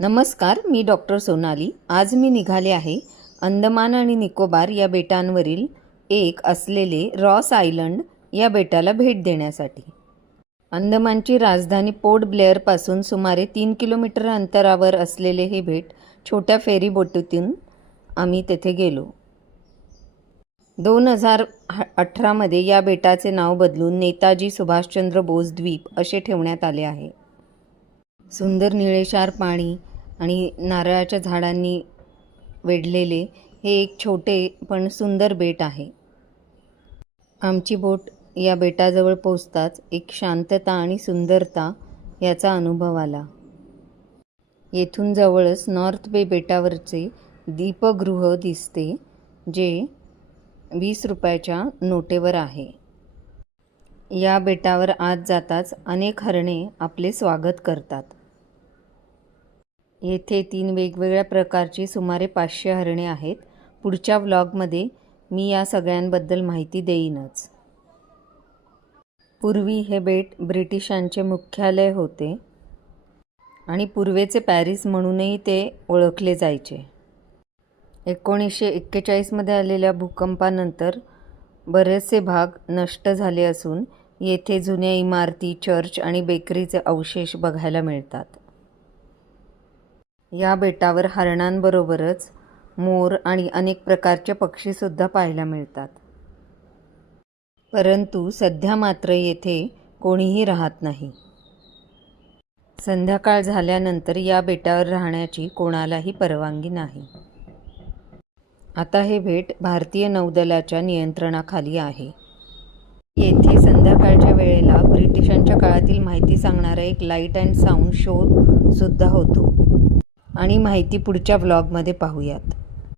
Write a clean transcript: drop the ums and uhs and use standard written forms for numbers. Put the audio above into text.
नमस्कार, मी डॉक्टर सोनाली। आज मी निघाले आहे अंदमान आणि निकोबार या बेटांवरील एक असलेले रॉस आयलंड या बेटाला भेट देण्यासाठी। अंदमानची राजधानी पोर्ट ब्लेअरपासून सुमारे 3 किलोमीटर अंतरावर असलेले हे बेट छोट्या फेरी बोटीतून आम्ही तेथे गेलो। 2018 मध्ये या बेटाचे नाव बदलून नेताजी सुभाषचंद्र बोस द्वीप असे ठेवण्यात आले आहे। सुंदर निळेशार पाणी आणि नारळाच्या झाडांनी वेढलेले हे एक छोटे पण सुंदर बेट आहे। आमची बोट या बेटाजवळ पोहोचताच एक शांतता आणि सुंदरता याचा अनुभव आला। येथून जवळच नॉर्थ बे बेटावरचे दीपगृह दिसते, जे 20 रुपयाच्या नोटेवर आहे। या बेटावर आत जाताच अनेक हरणे आपले स्वागत करतात। येथे 3 वेगवेगळ्या प्रकारची सुमारे 500 हरणे आहेत। पुढच्या व्लॉगमध्ये मी या सगळ्यांबद्दल माहिती देईनच। पूर्वी हे बेट ब्रिटिशांचे मुख्यालय होते आणि पूर्वेचे पॅरिस म्हणूनही ते ओळखले जायचे। 1941 मध्ये आलेल्या भूकंपानंतर बरेचसे भाग नष्ट झाले असून येथे जुन्या इमारती, चर्च आणि बेकरीचे अवशेष बघायला मिळतात। या बेटावर हरणांबरोबरच मोर आणि अनेक प्रकारचे पक्षीसुद्धा पाहायला मिळतात। परंतु सध्या मात्र येथे कोणीही राहत नाही। संध्याकाळ झाल्यानंतर या बेटावर राहण्याची कोणालाही परवानगी नाही। आता हे बेट भारतीय नौदलाच्या नियंत्रणाखाली आहे। येथे संध्याकाळच्या वेळेला ब्रिटिशांच्या काळातील माहिती सांगणारा एक लाईट अँड साऊंड शो सुद्धा होतो आणि माहिती पुढच्या व्लॉगमध्ये पाहूयात।